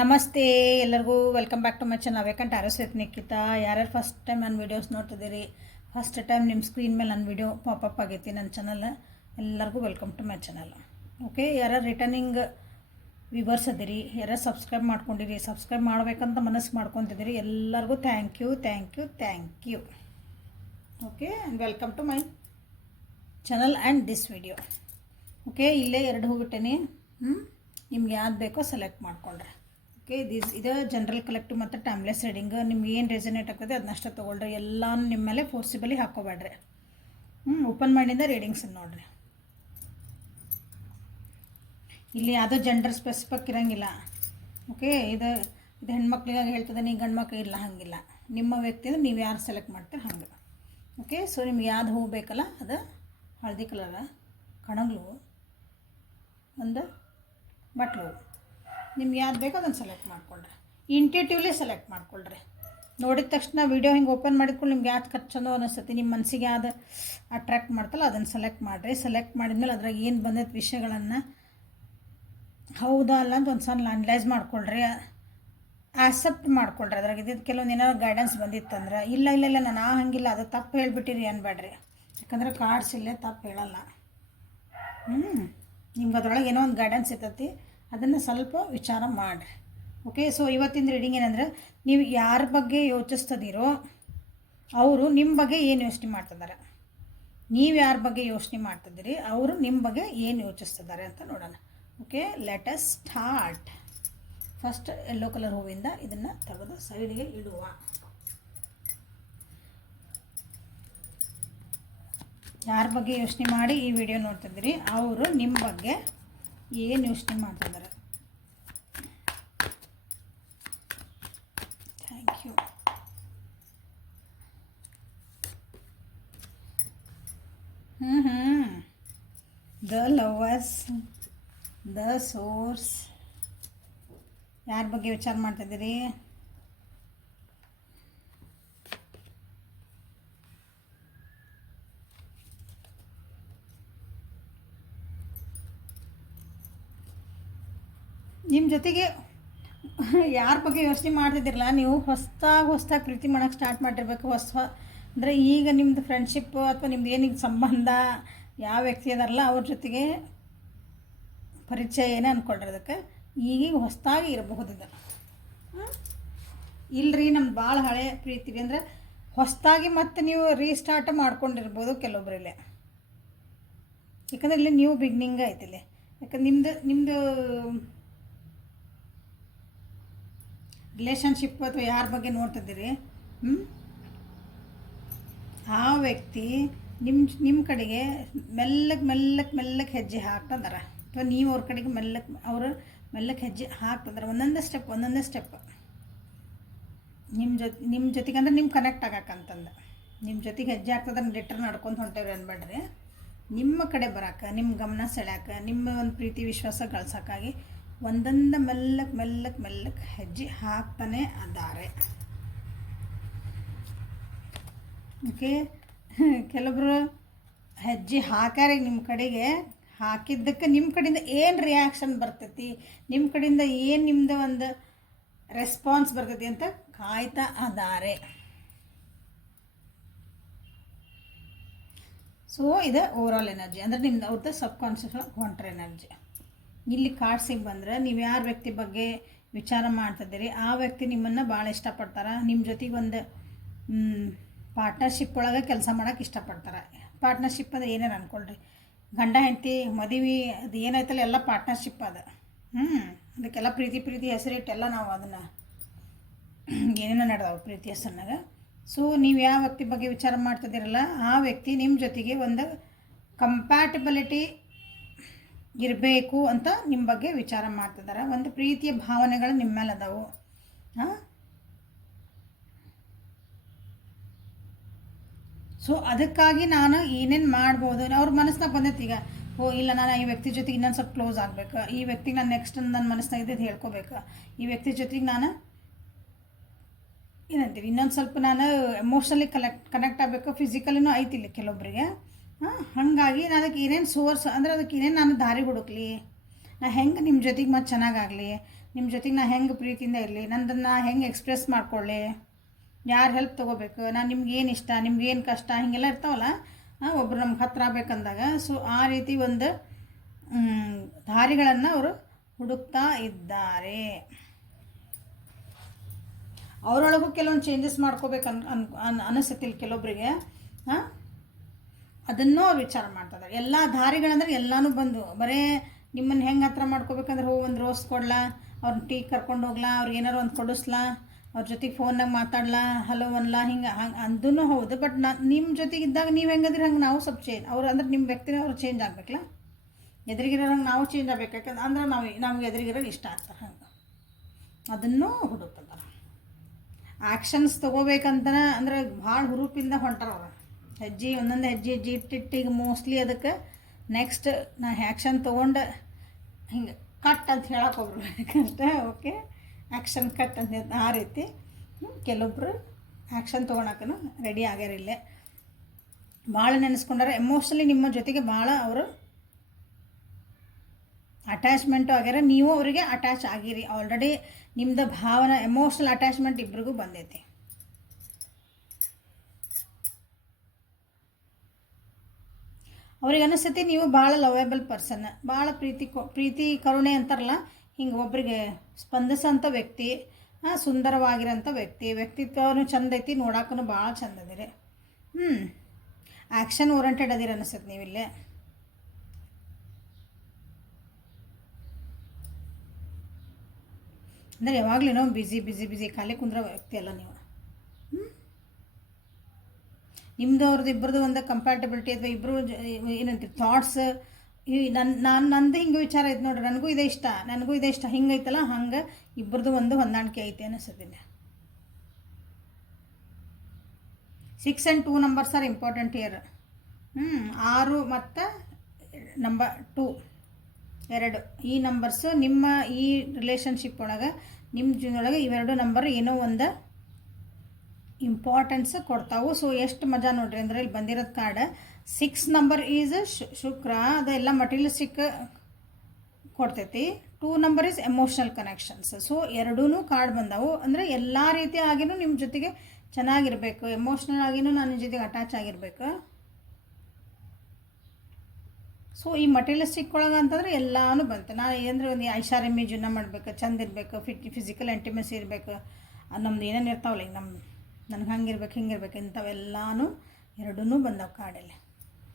ನಮಸ್ತೆ, ಎಲ್ಲರಿಗೂ welcome back to my channel awakened auras with Nikhita ಯಾರ್ಯಾರು ಫಸ್ಟ್ ಟೈಮ್ ನನ್ನ ವೀಡಿಯೋಸ್ ನೋಡ್ತಿದ್ದೀರಿ ಫಸ್ಟ್ ಟೈಮ್ ನಿಮ್ಮ ಸ್ಕ್ರೀನ್ ಮೇಲೆ ನನ್ನ ವೀಡಿಯೋ ಪಾಪಪ್ ಆಗೈತಿ ನನ್ನ ಚಾನಲ್ ಎಲ್ಲರಿಗೂ welcome to my channel okay ಯಾರು ರಿಟರ್ನಿಂಗ್ ವಿವರ್ಸ್ ಅದಿರಿ ಯಾರು ಸಬ್ಸ್ಕ್ರೈಬ್ ಮಾಡ್ಕೊಂಡಿರಿ ಸಬ್ಸ್ಕ್ರೈಬ್ ಮಾಡಬೇಕಂತ ಮನಸ್ಸು ಮಾಡ್ಕೊತಿದ್ದೀರಿ, ಎಲ್ಲರಿಗೂ thank you thank you thank you okay and welcome to my channel and this video okay ಇಲ್ಲೇ ಎರಡು ಹೋಗ್ಬಿಟ್ಟೇನೆ. ಹ್ಞೂ ನಿಮ್ಗೆ ಯಾವ್ದು ಬೇಕೋ ಸೆಲೆಕ್ಟ್ ಮಾಡ್ಕೊಂಡ್ರೆ. ಓಕೆ ದಿಸ್ ಇದು ಜನರಲ್ ಕಲೆಕ್ಟಿವ್ ಮತ್ತು ಟೈಮ್ಲೆಸ್ ರೀಡಿಂಗ್ ನಿಮ್ಗೆ ಏನು ರೆಸನೇಟ್ ಆಗ್ತದೆ ಅದನ್ನಷ್ಟೇ ತೊಗೊಳ್ರಿ. ಎಲ್ಲ ನಿಮ್ಮ ಮೇಲೆ ಫೋರ್ಸಿಬಲಿ ಹಾಕೋಬೇಡ್ರಿ. ಹ್ಞೂ ಓಪನ್ ಮಾಡಿದ ರೀಡಿಂಗ್ಸ್ ನೋಡ್ರಿ. ಇಲ್ಲಿ ಯಾವುದೋ ಜೆಂಡರ್ ಸ್ಪೆಸಿಫಿಕ್ ಇರೋಂಗಿಲ್ಲ. ಓಕೆ, ಇದು ಇದು ಹೆಣ್ಮಕ್ಳಿಗಾಗಿ ಹೇಳ್ತದೆ ನೀವು ಗಂಡು ಮಕ್ಳು ಇಲ್ಲ, ಹಾಗಿಲ್ಲ. ನಿಮ್ಮ ವ್ಯಕ್ತಿ ಅಂದ್ರೆ ನೀವು ಯಾರು ಸೆಲೆಕ್ಟ್ ಮಾಡ್ತೀರ, ಹಂಗೆ. ಓಕೆ ಸೊ ನಿಮ್ಗೆ ಯಾವ್ದು ಹೂವು ಬೇಕಲ್ಲ, ಅದು ಹಳದಿ ಕಲರ ಕಣಗ್ಲು, ಒಂದು ಬಟ್ಲು. ನಿಮ್ಗೆ ಯಾವ್ದು ಬೇಕೋ ಅದನ್ನು ಸೆಲೆಕ್ಟ್ ಮಾಡ್ಕೊಳ್ರಿ. ಇಂಟೇಟಿವ್ಲಿ ಸೆಲೆಕ್ಟ್ ಮಾಡ್ಕೊಳ್ರಿ. ನೋಡಿದ ತಕ್ಷಣ ವೀಡಿಯೋ ಹಿಂಗೆ ಓಪನ್ ಮಾಡಿಕೊಂಡು ನಿಮ್ಗೆ ಯಾವ್ದು ಖರ್ಚು ಚಂದ ಅನಿಸ್ತೈತಿ ನಿಮ್ಮ ಮನಸ್ಸಿಗೆ ಯಾವ್ದು ಅಟ್ರ್ಯಾಕ್ಟ್ ಮಾಡ್ತಲ್ಲ ಅದನ್ನು ಸೆಲೆಕ್ಟ್ ಮಾಡಿರಿ. ಸೆಲೆಕ್ಟ್ ಮಾಡಿದ್ಮೇಲೆ ಅದ್ರಾಗ ಏನು ಬಂದೈತೆ ವಿಷಯಗಳನ್ನು ಹೌದಾ ಅಲ್ಲ ಅಂತ ಒಂದು ಸಲ ಅನಲೈಸ್ ಮಾಡ್ಕೊಳ್ರಿ. ಆಕ್ಸೆಪ್ಟ್ ಮಾಡ್ಕೊಳ್ರಿ ಅದ್ರಾಗ. ಇದ್ದಿದ್ದು ಕೆಲವೊಂದು ಏನಾದ್ರು ಗೈಡೆನ್ಸ್ ಬಂದಿತ್ತಂದ್ರೆ ಇಲ್ಲ ಇಲ್ಲ ಇಲ್ಲ ನಾನು ಹಂಗಿಲ್ಲ, ಅದು ತಪ್ಪು ಹೇಳ್ಬಿಟ್ಟಿರಿ ಅನ್ಬೇಡ್ರಿ ಯಾಕಂದ್ರೆ ಕಾರ್ಡ್ಸ್ ಇಲ್ಲೇ ತಪ್ಪು ಹೇಳಲ್ಲ. ಹ್ಞೂ ನಿಮ್ಗೆ ಅದ್ರೊಳಗೆ ಏನೋ ಒಂದು ಗೈಡೆನ್ಸ್ ಇರ್ತೈತಿ. ಅದನ್ನು ಸ್ವಲ್ಪ ವಿಚಾರ ಮಾಡಿರಿ ಓಕೆ ಸೊ ಇವತ್ತಿನ ರೀಡಿಂಗ್ ಏನಂದ್ರೆ, ನೀವು ಯಾರ ಬಗ್ಗೆ ಯೋಚಿಸ್ತದಿರೋ ಅವರು ನಿಮ್ಮ ಬಗ್ಗೆ ಏನು ಯೋಚನೆ ಮಾಡ್ತಿದ್ದಾರೆ? ನೀವು ಯಾರ ಬಗ್ಗೆ ಯೋಚನೆ ಮಾಡ್ತಿದ್ದೀರಿ, ಅವರು ನಿಮ್ಮ ಬಗ್ಗೆ ಏನು ಯೋಚಿಸ್ತಿದ್ದಾರೆ ಅಂತ ನೋಡೋಣ. Okay let us start first yellow colour ಹೂವಿಂದ ಇದನ್ನು ತೆಗೆದು ಸೈಡಿಗೆ ಇಡುವ. ಯಾರ ಬಗ್ಗೆ ಯೋಚನೆ ಮಾಡಿ ಈ ವಿಡಿಯೋ ನೋಡ್ತಿದ್ದೀರಿ, ಅವರು ನಿಮ್ಮ ಬಗ್ಗೆ ಏನು ಯೋಚನೆ ಮಾಡ್ತಿದ್ದಾರೆ? ಥ್ಯಾಂಕ್ ಯು ಹ್ಞೂ ಹ್ಞೂ ದ ಲವರ್ಸ್ ದ ಸೋರ್ಸ್ ಯಾರ ಬಗ್ಗೆ ವಿಚಾರ ಮಾಡ್ತಿದ್ದೀರಿ? ನಿಮ್ಮ ಜೊತೆಗೆ ಯಾರ ಬಗ್ಗೆ ಯೋಚನೆ ಮಾಡ್ತಿದ್ದಿರಲ್ಲ, ನೀವು ಹೊಸ್ದಾಗಿ ಹೊಸ್ದಾಗಿ ಪ್ರೀತಿ ಮಾಡೋಕೆ ಸ್ಟಾರ್ಟ್ ಮಾಡಿರ್ಬೇಕು. ಹೊಸ ಅಂದರೆ ಈಗ ನಿಮ್ಮದು ಫ್ರೆಂಡ್ಶಿಪ್ ಅಥವಾ ನಿಮ್ದು ಏನಿಗೆ ಸಂಬಂಧ, ಯಾವ ವ್ಯಕ್ತಿ ಅದಾರಲ್ಲ, ಅವ್ರ ಜೊತೆಗೆ ಪರಿಚಯ ಏನೇ ಅಂದ್ಕೊಳ್ರಿ ಅದಕ್ಕೆ ಈಗೀಗ ಹೊಸ್ದಾಗಿ ಇರಬಹುದು ಇದು ಇಲ್ಲರಿ ನಮ್ದು ಭಾಳ ಹಳೆ ಪ್ರೀತಿ ಅಂದರೆ ಹೊಸ್ದಾಗಿ ಮತ್ತೆ ನೀವು ರೀಸ್ಟಾರ್ಟ್ ಮಾಡ್ಕೊಂಡಿರ್ಬೋದು ಕೆಲವೊಬ್ಬರಲ್ಲಿ ಯಾಕಂದ್ರೆ ಇಲ್ಲಿ ನ್ಯೂ ಬಿಗ್ನಿಂಗ್ ಐತಿ ಇಲ್ಲಿ ಯಾಕಂದ್ರೆ ನಿಮ್ಮದು ನಿಮ್ಮದು ರಿಲೇಷನ್ಶಿಪ್ ಅಥವಾ ಯಾರ ಬಗ್ಗೆ ನೋಡ್ತಿದ್ದೀರಿ? ಆ ವ್ಯಕ್ತಿ ನಿಮ್ಮ ನಿಮ್ಮ ಕಡೆಗೆ ಮೆಲ್ಲಕ್ಕೆ ಮೆಲ್ಲಕ್ಕೆ ಮೆಲ್ಲಕ್ಕೆ ಹೆಜ್ಜೆ ಹಾಕ್ತಂದಾರ. ಅಥವಾ ನೀವು ಅವ್ರ ಕಡೆಗೆ ಮೆಲ್ಲಕ್ಕೆ ಅವರು ಮೆಲ್ಲಕ್ಕೆ ಹೆಜ್ಜೆ ಹಾಕ್ತಂದ್ರೆ. ಒಂದೊಂದೇ ಸ್ಟೆಪ್ ಒಂದೊಂದೇ ಸ್ಟೆಪ್. ನಿಮ್ಮ ಜೊತೆ ನಿಮ್ಮ ಜೊತೆಗೆ ಅಂದ್ರೆ ನಿಮ್ಮ ಕನೆಕ್ಟ್ ಆಗಕ್ಕಂತಂದು. ನಿಮ್ಮ ಜೊತೆಗೆ ಹೆಜ್ಜೆ ಹಾಕ್ತಂದ್ರೆ ರಿಟರ್ನ್ ನಡ್ಕೊಂಡು ಹೊಂಟೇವ್ರಿ ಅನ್ಬೇಡ್ರಿ. ನಿಮ್ಮ ಕಡೆ ಬರಕ್ಕೆ ನಿಮ್ಮ ಗಮನ ಸೆಳ್ಯಾಕ, ನಿಮ್ಮ ಒಂದು ಪ್ರೀತಿ, ವಿಶ್ವಾಸ ಗಳಿಸೋಕ್ಕಾಗಿ ಒಂದೊಂದು ಮೆಲ್ಲಕ್ ಮೆಲ್ಲಕ್ ಮೆಲ್ಲಕ್ ಹೆಜ್ಜೆ ಹಾಕ್ತಾನೆ ಅದಾರೆ. ಓಕೆ? ಕೆಲವರು ಹೆಜ್ಜೆ ಹಾಕ್ಯಾರ ನಿಮ್ಮ ಕಡೆಗೆ. ಹಾಕಿದ್ದಕ್ಕೆ ನಿಮ್ಮ ಕಡೆಯಿಂದ ಏನು ರಿಯಾಕ್ಷನ್ ಬರ್ತೈತಿ? ನಿಮ್ಮ ಕಡೆಯಿಂದ ಏನು ನಿಮ್ಮದು ಒಂದು ರೆಸ್ಪಾನ್ಸ್ ಬರ್ತೈತಿ ಅಂತ ಕಾಯ್ತಾ ಅದಾರೆ. ಸೊ ಇದು ಓವರಾಲ್ ಎನರ್ಜಿ ಅಂದರೆ ನಿಮ್ದು ಅವ್ರದ್ದು ಸಬ್ ಕಾನ್ಷಿಯಸ್ ಹೊಂಟ್ರ ಎನರ್ಜಿ ಇಲ್ಲಿ ಕಾರ್ಡ್ಸಿಗೆ ಬಂದರೆ ನೀವು ಯಾರ ವ್ಯಕ್ತಿ ಬಗ್ಗೆ ವಿಚಾರ ಮಾಡ್ತಿದ್ದೀರಿ, ಆ ವ್ಯಕ್ತಿ ನಿಮ್ಮನ್ನು ಭಾಳ ಇಷ್ಟಪಡ್ತಾರೆ. ನಿಮ್ಮ ಜೊತೆಗೆ ಒಂದು ಪಾರ್ಟ್ನರ್ಶಿಪ್ ಒಳಗೆ ಕೆಲಸ ಮಾಡೋಕೆ ಇಷ್ಟಪಡ್ತಾರೆ. ಪಾರ್ಟ್ನರ್ಶಿಪ್ ಅಂದರೆ ಏನೇನು ಅಂದ್ಕೊಳ್ರಿ ಗಂಡ, ಹೆಂಡತಿ, ಮದುವೆ, ಅದು ಏನಾಯ್ತಲ್ಲ, ಎಲ್ಲ ಪಾರ್ಟ್ನರ್ಶಿಪ್ ಅದು. ಹ್ಞೂ ಅದಕ್ಕೆಲ್ಲ ಪ್ರೀತಿ ಪ್ರೀತಿ ಹೆಸರಿಟ್ಟೆಲ್ಲ ನಾವು ಅದನ್ನು ಏನೇನೋ ನಡೆದವು ಪ್ರೀತಿ ಹೆಸರಿನಾಗ. ಸೊ ನೀವು ಯಾವ ವ್ಯಕ್ತಿ ಬಗ್ಗೆ ವಿಚಾರ ಮಾಡ್ತಿದ್ದೀರಲ್ಲ, ಆ ವ್ಯಕ್ತಿ ನಿಮ್ಮ ಜೊತೆಗೆ ಒಂದು ಕಂಪ್ಯಾಟಿಬಿಲಿಟಿ ಇರಬೇಕು ಅಂತ ನಿಮ್ಮ ಬಗ್ಗೆ ವಿಚಾರ ಮಾಡ್ತಿದ್ದಾರೆ. ಒಂದು ಪ್ರೀತಿಯ ಭಾವನೆಗಳು ನಿಮ್ಮ ಮೇಲೆ ಅದಾವು. ಸೊ ಅದಕ್ಕಾಗಿ ನಾನು ಏನೇನು ಮಾಡ್ಬೋದು ಅವ್ರ ಮನಸ್ಸಿನಾಗ ಬಂದೈತಿ ಈಗ. ಓ, ಇಲ್ಲ, ನಾನು ಈ ವ್ಯಕ್ತಿ ಜೊತೆಗೆ ಇನ್ನೊಂದು ಸ್ವಲ್ಪ ಕ್ಲೋಸ್ ಆಗಬೇಕು. ಈ ವ್ಯಕ್ತಿಗೆ ನಾನು ನೆಕ್ಸ್ಟ್ ನನ್ನ ಮನಸ್ಸಿನಾಗ ಇದ್ದಿದ್ದು ಹೇಳ್ಕೊಬೇಕು. ಈ ವ್ಯಕ್ತಿ ಜೊತೆಗೆ ನಾನು ಏನಂತೀವಿ? ಇನ್ನೊಂದು ಸ್ವಲ್ಪ ನಾನು ಎಮೋಷ್ನಲಿ ಕಲೆಕ್ಟ್ ಕನೆಕ್ಟ್ ಆಗಬೇಕು ಫಿಸಿಕಲಿನೂ ಐತಿ ಕೆಲವೊಬ್ಬರಿಗೆ ಹಾಂ, ಹಾಗಾಗಿ ನಾನು ಅದಕ್ಕೆ ಏನೇನು ಸೋರ್ಸ್, ಅಂದ್ರೆ ಅದಕ್ಕೆ ಏನೇನು ನಾನು ದಾರಿ ಹುಡುಕ್ಲಿ? ನಾ ಹೆಂಗೆ ನಿಮ್ಮ ಜೊತೆಗೆ ಮತ್ತು ಚೆನ್ನಾಗಾಗಲಿ? ನಿಮ್ಮ ಜೊತೆಗೆ ನಾ ಹೆಂಗೆ ಪ್ರೀತಿಯಿಂದ ಇರಲಿ? ನನ್ನದನ್ನು ಹೆಂಗೆ ಎಕ್ಸ್ಪ್ರೆಸ್ ಮಾಡ್ಕೊಳ್ಳಿ ಯಾರು ಹೆಲ್ಪ್ ತೊಗೋಬೇಕು? ನಾನು ನಿಮ್ಗೆ ಏನು ಇಷ್ಟ? ನಿಮ್ಗೇನು ಕಷ್ಟ? ಹೀಗೆಲ್ಲ ಇರ್ತಾವಲ್ಲ? ಒಬ್ರು ನಮ್ಗೆ ಹತ್ರ ಆಗ್ಬೇಕಂದಾಗ. ಸೊ ಆ ರೀತಿ ಒಂದು ದಾರಿಗಳನ್ನು ಅವರು ಹುಡುಕ್ತಾ ಇದ್ದಾರೆ. ಅವರೊಳಗೂ ಕೆಲವೊಂದು ಚೇಂಜಸ್ ಮಾಡ್ಕೋಬೇಕು ಅನ್ ಅನ್ ಅನಿಸ್ತೈತಿಲ್ಲ ಕೆಲವೊಬ್ಬರಿಗೆ ಹಾಂ ಅದನ್ನೂ ಅವ್ರು ವಿಚಾರ ಮಾಡ್ತಾರೆ ಎಲ್ಲ ದಾರಿಗಳಂದ್ರೆ ಎಲ್ಲಾನು ಬಂದು, ಬರೇ ನಿಮ್ಮನ್ನು ಹೆಂಗೆ ಹತ್ರ ಮಾಡ್ಕೋಬೇಕಂದ್ರೆ ಹೋಗಿ ಒಂದು ರೋಸ್ ಕೊಡ್ಲಾ ಅವ್ರನ್ನ ಟೀ ಕರ್ಕೊಂಡು ಹೋಗ್ಲಾ ಅವ್ರಿಗೆ ಏನಾರು ಒಂದು ಕೊಡಿಸ್ಲಾ, ಅವ್ರ ಜೊತೆಗೆ ಫೋನ್ನಾಗ ಮಾತಾಡ್ಲಾ ಹಲೋ ಅನ್ಲಾ, ಹಿಂಗೆ ಹಂಗೆ ಅಂದೂ ಹೌದು ಬಟ್ ನಾ ನಿಮ್ಮ ಜೊತೆಗೆ ಇದ್ದಾಗ ನೀವು ಹೆಂಗದಿರಿ ಹಂಗೆ ನಾವು ಸ್ವಲ್ಪ ಚೇಂಜ್ ಅವ್ರು ಅಂದ್ರೆ ನಿಮ್ಮ ವ್ಯಕ್ತಿನ ಅವ್ರು ಚೇಂಜ್ ಆಗ್ಬೇಕಲ್ಲ? ಎದುರಿಗಿರೋಂಗೆ ನಾವು ಚೇಂಜ್ ಆಗ್ಬೇಕು, ಯಾಕಂದ್ರೆ ಅಂದ್ರೆ ನಾವು, ನಮ್ಗೆ ಎದುರಿಗಿರೋದು ಇಷ್ಟ ಆಗ್ತಾರೆ ಹಂಗೆ. ಅದನ್ನು ಹುಡುಕ್ತಾರೆ ಆ್ಯಕ್ಷನ್ಸ್ ತೊಗೋಬೇಕಂತ ಅಂದ್ರೆ ಭಾಳ ಹುರುಪಿಂದ ಹೊಂಟಾರ ಅವ್ರು ಹೆಜ್ಜೆ, ಒಂದೊಂದು ಹೆಜ್ಜೆ ಇಟ್ಟಿಟ್ಟು ಈಗ ಮೋಸ್ಟ್ಲಿ ಅದಕ್ಕೆ ನೆಕ್ಸ್ಟ್ ನಾ ಆ್ಯಕ್ಷನ್ ತೊಗೊಂಡು ಹಿಂಗೆ ಕಟ್ ಅಂತ ಹೇಳಕ್ಕೆ ಕಷ್ಟ ಓಕೆ ಆ್ಯಕ್ಷನ್ ಕಟ್ ಅಂತ ಆ ರೀತಿ. ಕೆಲವೊಬ್ಬರು ಆ್ಯಕ್ಷನ್ ತೊಗೊಳಕ್ಕೂ ರೆಡಿ ಆಗ್ಯಾರಿಲ್ಲ ಭಾಳ ನೆನೆಸ್ಕೊಂಡಾರೆ. ಎಮೋಷ್ನಲಿ ನಿಮ್ಮ ಜೊತೆಗೆ ಭಾಳ ಅವರು ಅಟ್ಯಾಚ್ಮೆಂಟು ಆಗ್ಯಾರ. ನೀವು ಅವರಿಗೆ ಅಟ್ಯಾಚ್ ಆಗಿರಿ. ಆಲ್ರೆಡಿ ನಿಮ್ಮದು ಭಾವನೆ ಎಮೋಷ್ನಲ್ ಅಟ್ಯಾಚ್ಮೆಂಟ್ ಇಬ್ರಿಗೂ ಬಂದೈತಿ. ಅವ್ರಿಗೆ ಅನಿಸ್ತೈತಿ, ನೀವು ಭಾಳ ಲವೇಬಲ್ ಪರ್ಸನ್ ಭಾಳ ಪ್ರೀತಿ ಕೊ, ಪ್ರೀತಿ, ಕರುಣೆ ಅಂತಾರಲ್ಲ, ಹಿಂಗೆ ಒಬ್ಬರಿಗೆ ಸ್ಪಂದಿಸೋಂಥ ವ್ಯಕ್ತಿ ಸುಂದರವಾಗಿರೋಂಥ ವ್ಯಕ್ತಿ, ವ್ಯಕ್ತಿತ್ವನು ಚಂದ ಐತಿ ನೋಡೋಕ್ಕೂ ಭಾಳ ಚಂದ ಅದಿರಿ. ಹ್ಞೂ ಆ್ಯಕ್ಷನ್ ಓರಿಯೆಂಟೆಡ್ ಅದಿರ ಅನಿಸುತ್ತೆ ನೀವಿಲ್ಲೇ ಅಂದರೆ ಯಾವಾಗಲೂ ಬ್ಯುಸಿ ಬ್ಯುಸಿ ಬ್ಯುಸಿ ಖಾಲಿ ಕುಂದ್ರ ವ್ಯಕ್ತಿ ಅಲ್ಲ ನೀವು. ನಿಮ್ಮದು ಅವ್ರದ್ದು ಇಬ್ಬರದು ಒಂದು ಕಂಪ್ಯಾಟಬಿಲಿಟಿ ಅಥವಾ ಇಬ್ಬರು ಏನಂತೀವಿ ಥಾಟ್ಸ್ ಈ ನನ್ನ ನಾನು, ನಂದು ಹಿಂಗೆ ವಿಚಾರ ಐತೆ ನೋಡ್ರಿ. ನನಗೂ ಇದೇ ಇಷ್ಟ. ನನಗೂ ಇದೇ ಇಷ್ಟ. ಹಿಂಗೈತಲ್ಲ, ಹಂಗೆ ಇಬ್ಬರದ್ದು ಒಂದು ಹೊಂದಾಣಿಕೆ ಐತೆ ಅನಿಸ್ತದೆ six and two numbers are important year ಹ್ಞೂ ಆರು ಮತ್ತು ನಂಬರ್ ಟೂ ಎರಡು. ಈ ನಂಬರ್ಸು ನಿಮ್ಮ ಈ ರಿಲೇಷನ್ಶಿಪ್ ಒಳಗೆ ನಿಮ್ಮ ಜೀವನೊಳಗೆ ಇವೆರಡು ನಂಬರ್ ಏನೋ ಒಂದು ಇಂಪಾರ್ಟೆನ್ಸ್ ಕೊಡ್ತಾವು. ಸೊ ಎಷ್ಟು ಮಜಾ ನೋಡ್ರಿ ಅಂದ್ರೆ ಇಲ್ಲಿ ಬಂದಿರೋದು card six number is Shukra. ಅದೆಲ್ಲ ಮಟೀರಿಯಲಿಸ್ಟಿಕ್ ಕೊಡ್ತೈತಿ. Two number is emotional connections so ಎರಡೂ ಕಾರ್ಡ್ ಬಂದವು. ಅಂದರೆ ಎಲ್ಲ ರೀತಿ ಆಗಿನೂ ನಿಮ್ಮ ಜೊತೆಗೆ ಚೆನ್ನಾಗಿರಬೇಕು. ಎಮೋಷ್ನಲ್ ಆಗಿನೂ ನಿಮ್ಮ ಜೊತೆಗೆ ಅಟ್ಯಾಚ್ ಆಗಿರಬೇಕು. ಸೊ ಈ ಮಟೀರಿಯಲಿಸ್ಟಿಕ್ ಒಳಗೆ ಅಂತಂದ್ರೆ ಎಲ್ಲಾನು ಬಂತು. ನಾನು ಏನಂದ್ರೆ ಒಂದು ಐಷಾರಾಮಿ ಜೀವನ ಮಾಡಬೇಕು, ಚಂದ ಇರಬೇಕು ಫಿಟ್ ಫಿಸಿಕಲ್ ಇಂಟಿಮೆಸಿ ಇರಬೇಕು. ನಮ್ದು ಏನೇನು ಇರ್ತಾವಲ್ಲ ಈಗ ನಮ್ಮ ನನಗೆ ಹಂಗಿರ್ಬೇಕು, ಹಿಂಗಿರ್ಬೇಕು ಇಂಥವೆಲ್ಲನೂ ಎರಡೂ ಬಂದವು ಕಾಡಲ್ಲಿ.